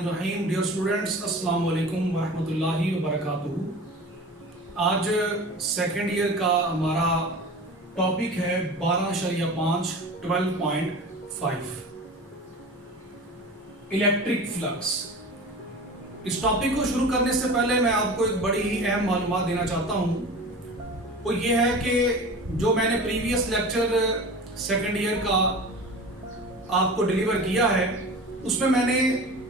बिस्मिल्लाहिर्रहमानिर्रहीम। Dear students, अस्सलाम वालेकुम वरहमतुल्लाहि वबरकातुहू। आज सेकेंड ईयर का हमारा टॉपिक है 12.5 12.5 इलेक्ट्रिक फ्लक्स। इस टॉपिक को शुरू करने से पहले मैं आपको एक बड़ी ही अहम मालूमात देना चाहता हूँ। वो ये है कि जो मैंने प्रीवियस लेक्चर सेकेंड ईयर का आपको डिलीवर किया है उसमें मैंने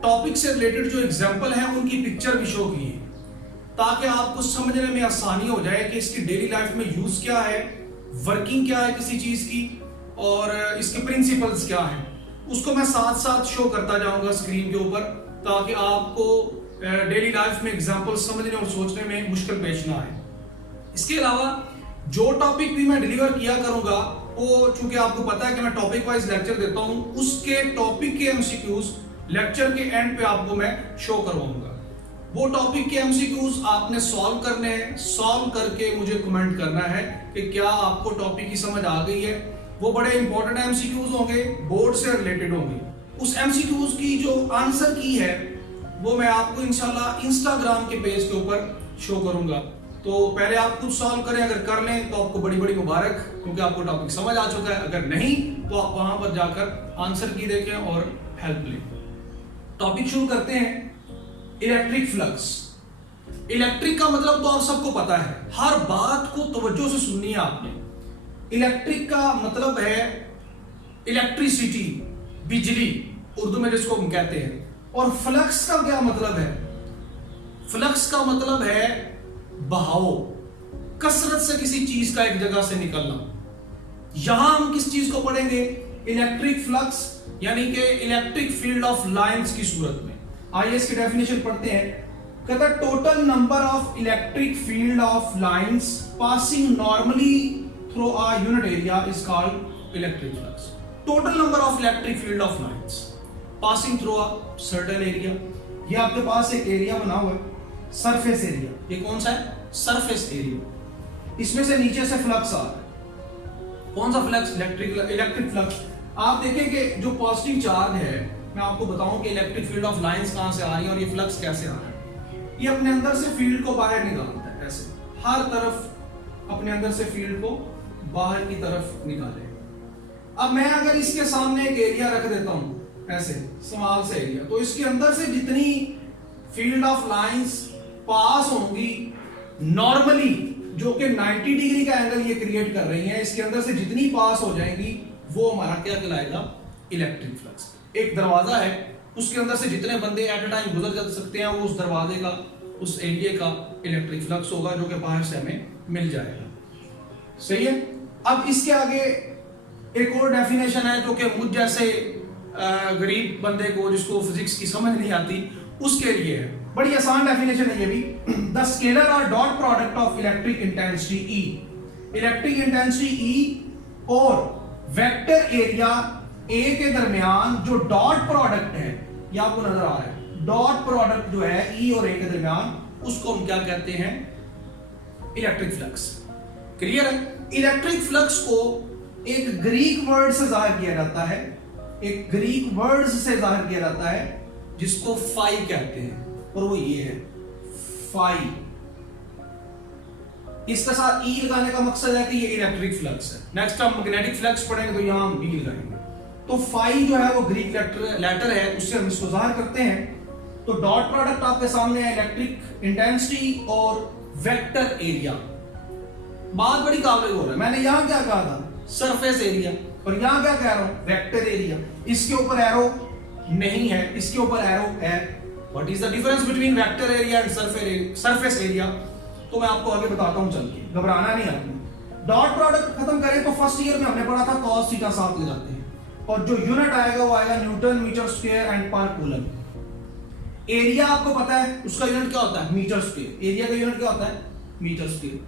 टॉपिक से रिलेटेड जो एग्जाम्पल है उनकी पिक्चर भी शो की है, ताकि आपको समझने में आसानी हो जाए कि इसकी डेली लाइफ में यूज क्या है, वर्किंग क्या है किसी चीज की और इसके प्रिंसिपल्स क्या है। उसको मैं साथ साथ शो करता जाऊंगा स्क्रीन के ऊपर, ताकि आपको डेली लाइफ में एग्जाम्पल समझने और सोचने में मुश्किल पेश ना आए। इसके अलावा जो टॉपिक भी मैं डिलीवर किया करूंगा वो, चूंकि आपको पता है कि मैं टॉपिक वाइज लेक्चर देता हूं, उसके टॉपिक के एमसीक्यूज लेक्चर के एंड पे आपको मैं शो करवाऊंगा। वो टॉपिक के एमसीक्यूज आपने सॉल्व करने हैं, सॉल्व करके मुझे कमेंट करना है कि क्या आपको टॉपिक की समझ आ गई है। वो बड़े इंपॉर्टेंट एमसीक्यूज होंगे, बोर्ड से रिलेटेड होंगे। उस एमसीक्यूज की जो आंसर की है वो मैं आपको इंशाल्लाह इंस्टाग्राम के पेज के ऊपर शो करूंगा। तो पहले आप खुद सॉल्व करें, अगर कर लें तो आपको बड़ी बड़ी मुबारक, क्योंकि आपको टॉपिक समझ आ चुका है। अगर नहीं तो आप वहां पर जाकर आंसर की देखें और हेल्प लें। टॉपिक शुरू करते हैं। Electric flux. इलेक्ट्रिक का मतलब तो आप सबको पता है, हर बात को तवज्जो से सुननी है आपने। इलेक्ट्रिक का मतलब है इलेक्ट्रिसिटी, बिजली उर्दू में जिसको हम कहते हैं। और फ्लक्स का क्या मतलब है? फ्लक्स का मतलब है बहाव, कसरत से किसी चीज का एक जगह से निकलना। यहां हम किस चीज को पढ़ेंगे? इलेक्ट्रिक फ्लक्स, यानी कि इलेक्ट्रिक फील्ड ऑफ लाइंस की सूरत में। आइए इसकी डेफिनेशन पढ़ते हैं। कहता है total number of electric field of lines passing normally through a unit area is called electric flux. Total number of electric field of lines passing through a certain area. ये आपके पास एक एरिया बना हुआ है, सरफेस एरिया। ये कौन सा है? Surface area. इसमें से नीचे से फ्लक्स आ रहा है। कौन सा फ्लक्स? Electric flux. आप देखें कि जो पॉजिटिव चार्ज है, मैं आपको बताऊं कि इलेक्ट्रिक फील्ड ऑफ लाइंस कहां से आ रही है और ये फ्लक्स कैसे आ रहा है। ये अपने अंदर से फील्ड को बाहर निकालता है, ऐसे हर तरफ अपने अंदर से फील्ड को बाहर की तरफ निकाले। अब मैं अगर इसके सामने एक एरिया रख देता हूं, ऐसे स्मॉल से एरिया, तो इसके अंदर से जितनी फील्ड ऑफ लाइंस पास होंगी नॉर्मली, जो कि 90 डिग्री का एंगल ये क्रिएट कर रही है, इसके अंदर से जितनी पास हो जाएंगी वो हमारा क्या कहलाएगा? Electric flux. एक दरवाजा है, उसके अंदर से जितने बंदे एट अ टाइम गुजर जा सकते हैं वो उस दरवाजे का, उस एरिया का इलेक्ट्रिक फ्लक्स होगा, जो कि बाहर से हमें मिल जाएगा। सही है। अब इसके आगे एक और डेफिनेशन है जो कि मुझ जैसे गरीब बंदे को, जिसको फिजिक्स की समझ नहीं आती, उसके लिए है। बड़ी आसान डेफिनेशन है ये भी। द स्केलर और dot product of electric intensity E, electric intensity E और वेक्टर एरिया A के दरमियान जो डॉट प्रोडक्ट है, ये आपको नजर आ रहा है, डॉट प्रोडक्ट जो है E और A के दरमियान, उसको हम क्या कहते हैं? Electric flux. क्लियर है? इलेक्ट्रिक फ्लक्स को एक ग्रीक वर्ड से जाहिर किया जाता है, एक ग्रीक वर्ड से जाहिर किया जाता है जिसको फाई कहते हैं, और वो ये है फाई। इसके साथ ई लगाने का मकसद है कि ये इलेक्ट्रिक फ्लक्स है। नेक्स्ट हम मैग्नेटिक फ्लक्स पढ़ेंगे तो यहां हम बी लगाएंगे। तो फाई जो है वो ग्रीक लेटर है, उससे हम इसको जाहिर करते हैं। तो डॉट प्रोडक्ट आपके सामने है, इलेक्ट्रिक इंटेंसिटी और वेक्टर एरिया। बात बड़ी काबिल हो रहा है। मैंने यहां क्या कहा था? सरफेस एरिया, और यहां क्या कह रहा हूं? Vector area. इसके ऊपर एरो नहीं है, इसके ऊपर एरो है। What is the difference between vector area and surface area? तो मैं आपको आगे बताता हूं, चल के घबराना नहीं आपने। डॉट प्रोडक्ट खत्म करें तो फर्स्ट ईयर में हमने पढ़ा था cos थीटा साथ ले जाते हैं, और जो यूनिट आएगा वो आएगा newton metre square and per coulomb. Area आपको पता है उसका यूनिट क्या होता है? Metre square. एरिया का यूनिट क्या होता है? Metre square.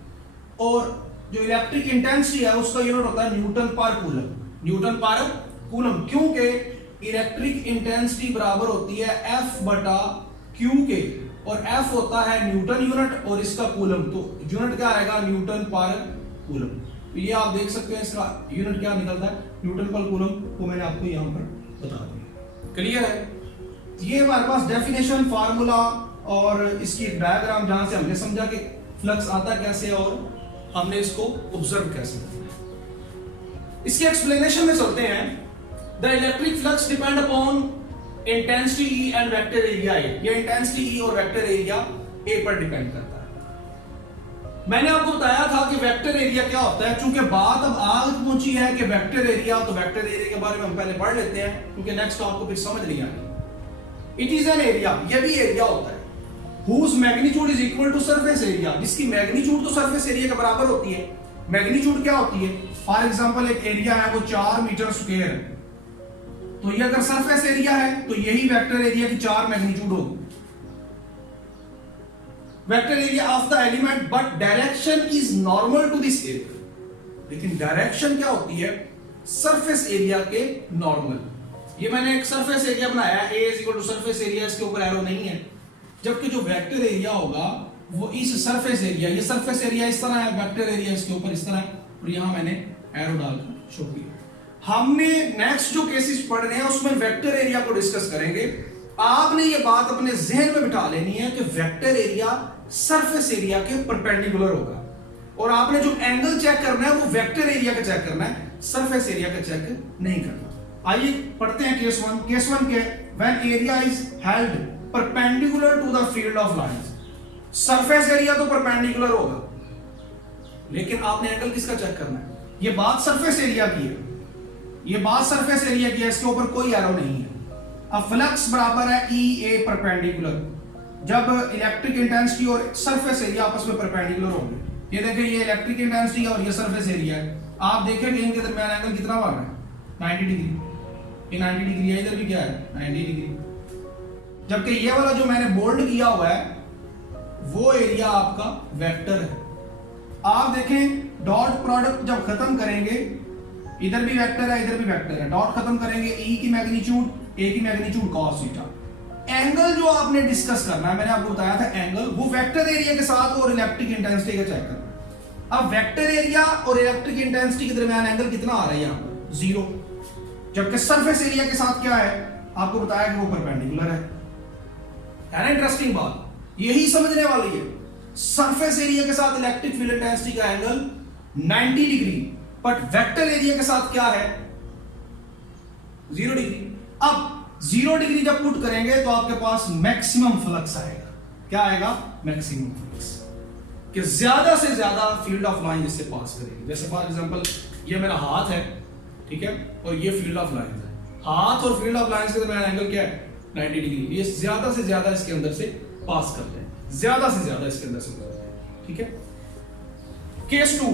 और जो इलेक्ट्रिक इंटेंसिटी है उसका यूनिट होता है न्यूटन पर कूलम। न्यूटन पर कूलम, क्योंकि इलेक्ट्रिक इंटेंसिटी बराबर होती है F बटा Q के, और F होता है न्यूटन यूनिट और इसका कूलम, तो यूनिट क्या आएगा? न्यूटन पर कूलम। तो ये आप देख सकते हैं इसका यूनिट क्या निकलता है, न्यूटन पर कूलम, तो मैंने आपको यहां पर बता दिया। क्लियर है? ये हमारे पास डेफिनेशन, फार्मूला और इसकी डायग्राम जहां से हमने समझा कि फ्लक्स आता कैसे और हमने इसको ऑब्जर्व कैसे किया। इसके एक्सप्लेनेशन में चलते हैं। The electric flux depend upon intensity E and vector area A. ये इंटेंसिटी ई और वेक्टर एरिया ए पर डिपेंड करता है। मैंने आपको बताया था कि वेक्टर एरिया क्या होता है। चूंकि बात अब आगे पहुंची है कि वेक्टर एरिया, तो वेक्टर एरिया के बारे में हम पहले पढ़ लेते हैं, क्योंकि नेक्स्ट आपको फिर समझ नहीं आएगी। इट इज एन एरिया, ये भी एरिया होता है, whose magnitude is equal to surface area, जिसकी मैग्नीट्यूड तो सरफेस एरिया के बराबर होती है। मैग्नीट्यूड क्या होती है? फॉर एग्जांपल एक एरिया है वो 4 मीटर स्क्वायर है, तो ये अगर सरफेस एरिया है तो यही वेक्टर एरिया की 4 मैग्नीट्यूड होगी। Vector area of the element, but direction is normal to this area. लेकिन डायरेक्शन क्या होती है? सरफेस एरिया के नॉर्मल। ये मैंने एक सरफेस एरिया बनाया है, A equal to surface area, इसके ऊपर एरो नहीं है। जबकि जो वेक्टर एरिया होगा वो इस सरफेस एरिया, ये सरफेस एरिया इस तरह है, वेक्टर एरिया इसके ऊपर इस तरह है, और यहां मैंने एरो डालकर शो किया। हमने नेक्स्ट जो केसेस पढ़ रहे हैं उसमें वेक्टर एरिया को डिस्कस करेंगे। आपने ये बात अपने जहन में बिठा लेनी है कि वेक्टर एरिया सरफेस एरिया के परपेंडिकुलर होगा, और आपने जो एंगल चेक करना है वो वेक्टर एरिया का चेक करना है, सरफेस एरिया का चेक नहीं करना। आइए पढ़ते हैं केस 1। केस 1 के when area is held perpendicular to the field of lines. Surface area तो परपेंडिकुलर होगा, लेकिन आपने एंगल किसका चेक करना है? ये बात सरफेस एरिया की है, ये बात सरफेस एरिया की है, इसके ऊपर कोई एरो नहीं है। अब फ्लक्स बराबर है ई ए परपेंडिकुलर, जब इलेक्ट्रिक इंटेंसिटी और सरफेस एरिया आपस में परपेंडिकुलर होंगे। ये देखिए, ये इलेक्ट्रिक इंटेंसिटी और ये सरफेस एरिया है। आप देखेंगे इनके दरमियान एंगल कितना बन रहा है? 90 डिग्री। ये 90 डिग्री है, इधर भी क्या है? 90 डिग्री। जबकि ये वाला जो मैंने बोल्ड किया हुआ है वो एरिया आपका वेक्टर है। आप देखें, डॉट प्रोडक्ट जब खत्म करेंगे, इधर भी वेक्टर है, इधर भी वेक्टर है, डॉट खत्म करेंगे, ई की मैग्नीट्यूड, ए की मैग्नीट्यूड cos थीटा। एंगल जो आपने डिस्कस करना है, मैंने आपको बताया था एंगल, वो वेक्टर एरिया के साथ और इलेक्ट्रिक इंटेंसिटी का चेक करना है। अब वेक्टर एरिया और इलेक्ट्रिक इंटेंसिटी के दरमियान एंगल कितना आ रहा है? यहां पर 0। जबकि सरफेस एरिया के साथ क्या है? आपको बताया कि वो परपेंडिकुलर है ना। इंटरेस्टिंग बात यही समझने वाली है। सरफेस एरिया के साथ इलेक्ट्रिक फील्ड इंटेंसिटी का angle 90 degree, but vector area के साथ क्या है? 0 डिग्री। अब 0 डिग्री जब पुट करेंगे तो आपके पास मैक्सिमम फ्लक्स आएगा। क्या आएगा? मैक्सिमम फ्लक्स, कि ज्यादा से ज्यादा फील्ड ऑफ लाइन इससे पास करेगी। जैसे फॉर एग्जांपल ये मेरा हाथ है, ठीक है, और ये फील्ड ऑफ लाइन है। हाथ और फील्ड ऑफ लाइन के दरमियान एंगल क्या है? 90 डिग्री। ये ज्यादा से ज्यादा इसके अंदर से पास करते हैं, ज्यादा से ज्यादा इसके अंदर से गुजरते हैं, ठीक है। Case 2,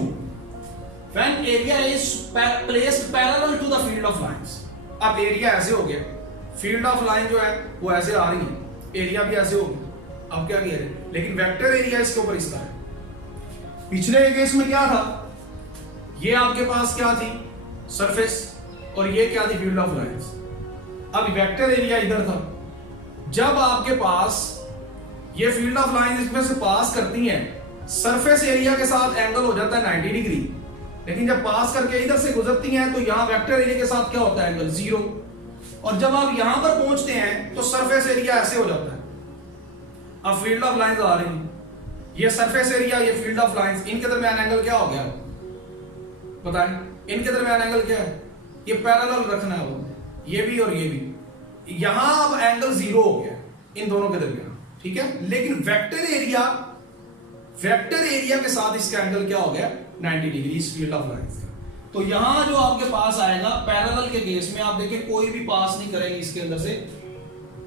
when area is placed parallel to the field of lines. अब एरिया ऐसे हो गया, फील्ड ऑफ लाइन जो है वो ऐसे आ रही है, एरिया भी ऐसे हो गया। अब क्या कह रहे हैं? लेकिन वेक्टर एरिया इसके ऊपर इस तरह है। पिछले केस में क्या था? ये आपके पास क्या थी? सरफेस, और ये क्या थी? Field of lines. अब वेक्टर एरिया इधर था। जब आपके पास ये फील्ड ऑफ लाइन इसमें से पास करती हैं, सरफेस एरिया के साथ एंगल हो जाता है 90 डिग्री, लेकिन जब पास करके इधर से गुजरती हैं तो यहां वेक्टर एरिया के साथ क्या होता है? एंगल 0। और जब आप यहां पर पहुंचते हैं तो सरफेस एरिया ऐसे हो जाता है। अब फील्ड ऑफ लाइंस आ रही हैं, ये सरफेस एरिया, ये फील्ड ऑफ लाइंस, इनके दरमियान एंगल क्या हो गया? बताएं, इनके दरमियान एंगल क्या है? ये पैरेलल रखना है, वो ये भी और ये भी। यहां अब एंगल 0 हो गया इन दोनों के दरमियान, ठीक है। लेकिन वेक्टर एरिया के साथ इसका एंगल क्या हो गया? 90 डिग्री इस फील्ड ऑफ लाइंस का। तो यहां जो आपके पास आएगा पैरेलल के केस में, आप देखिए कोई भी पास नहीं करेंगे इसके अंदर से,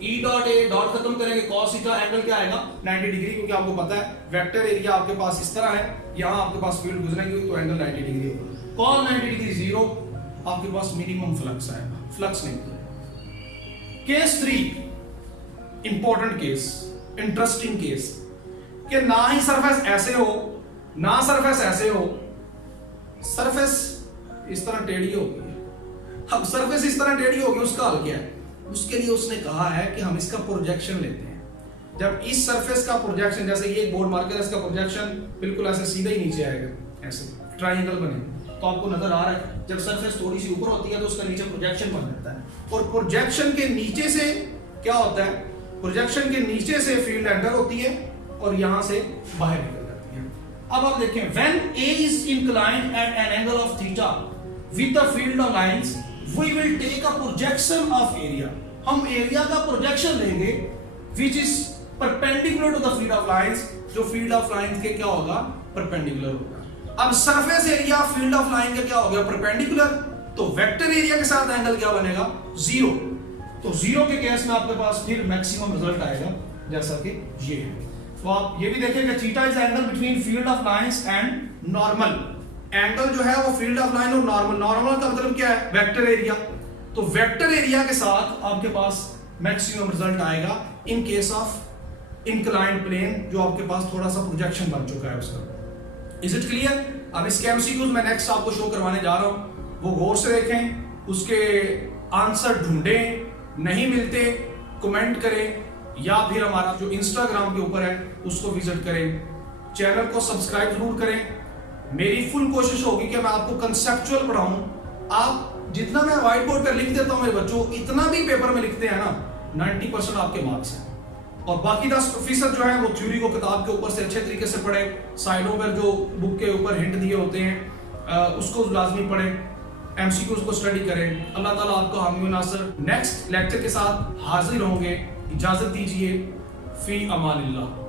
ई डॉट ए डॉट खत्म करेंगे, cos थीटा, एंगल क्या आएगा? 90 डिग्री, क्योंकि आपको पता है वेक्टर एरिया आपके पास इस तरह है, यहां आपके पास फील्ड गुजरेंगे तो एंगल 90 डिग्री होगा। cos 90 डिग्री 0, आपके पास मिनिमम फ्लक्स आएगा, फ्लक्स नहीं होगा। Case 3, important case, interesting case, कि ना ही सरफेस ऐसे हो ना सरफेस ऐसे हो, सरफेस इस तरह टेढ़ी होगी। अब सरफेस इस तरह टेढ़ी होगी, उसका हल क्या है? उसके लिए उसने कहा है कि हम इसका प्रोजेक्शन लेते हैं। जब इस सरफेस का प्रोजेक्शन, जैसे ये बोर्ड मार्कर है, इसका प्रोजेक्शन बिल्कुल ऐसे सीधा ही नीचे आएगा, ऐसे ट्रायंगल बने, तो आपको नजर आ रहा है जब सरफेस थोड़ी सी ऊपर होती है तो उसका नीचे प्रोजेक्शन बन जाता है, और प्रोजेक्शन के नीचे से क्या होता है, प्रोजेक्शन के नीचे से फील्ड एंटर होती है और यहां से बाहर निकल जाती है। अब आप देखें, when A is inclined at an angle of theta with the field of lines, we will take a projection of area। हम एरिया का प्रोजेक्शन लेंगे which is perpendicular to the field of lines, जो field of lines के क्या होगा, perpendicular होगा। अब surface area field of line का क्या हो गया, परपेंडिकुलर, तो वेक्टर एरिया के साथ एंगल क्या बनेगा, जीरो। तो जीरो के केस में आपके पास फिर मैक्सिमम रिजल्ट आएगा जैसा कि ये है। तो आप ये भी देखें कि theta is angle between field of lines and normal. Angle जो है वो फील्ड ऑफ लाइन और नॉर्मल, नॉर्मल का मतलब क्या है, वेक्टर एरिया। तो वेक्टर एरिया के साथ आपके पास मैक्सिमम रिजल्ट आएगा in case of inclined plane, जो आपके पास थोड़ा सा प्रोजेक्शन बन चुका है उसका। Is it clear? अब इसके एमसीक्यूज मैं नेक्स्ट आपको शो करवाने जा रहा हूं, वो गौर से देखें, उसके आंसर ढूंढें, नहीं मिलते कमेंट करें या फिर हमारा जो इंस्टाग्राम के ऊपर है उसको विजिट करें। चैनल को सब्सक्राइब जरूर करें। मेरी फुल कोशिश होगी कि मैं आपको कंसेप्चुअल पढ़ाऊं। आप जितना मैं व्हाइट बोर्ड पर लिख देता हूं मेरे बच्चों, इतना भी पेपर में लिखते हैं ना, 90% आपके मार्क्स हैं। और बाकी 10% जो है वो थ्योरी को किताब के ऊपर से अच्छे तरीके से पढ़े, साइडों पर जो बुक के ऊपर हिंट दिए होते हैं उसको लाजमी पढ़ें, एमसीक्यूज को स्टडी करें। अल्लाह ताला आपको हामी नासर नेक्स्ट लेक्चर के साथ हाजिर होंगे। इजाजत दीजिए, फी अमानिल्लाह।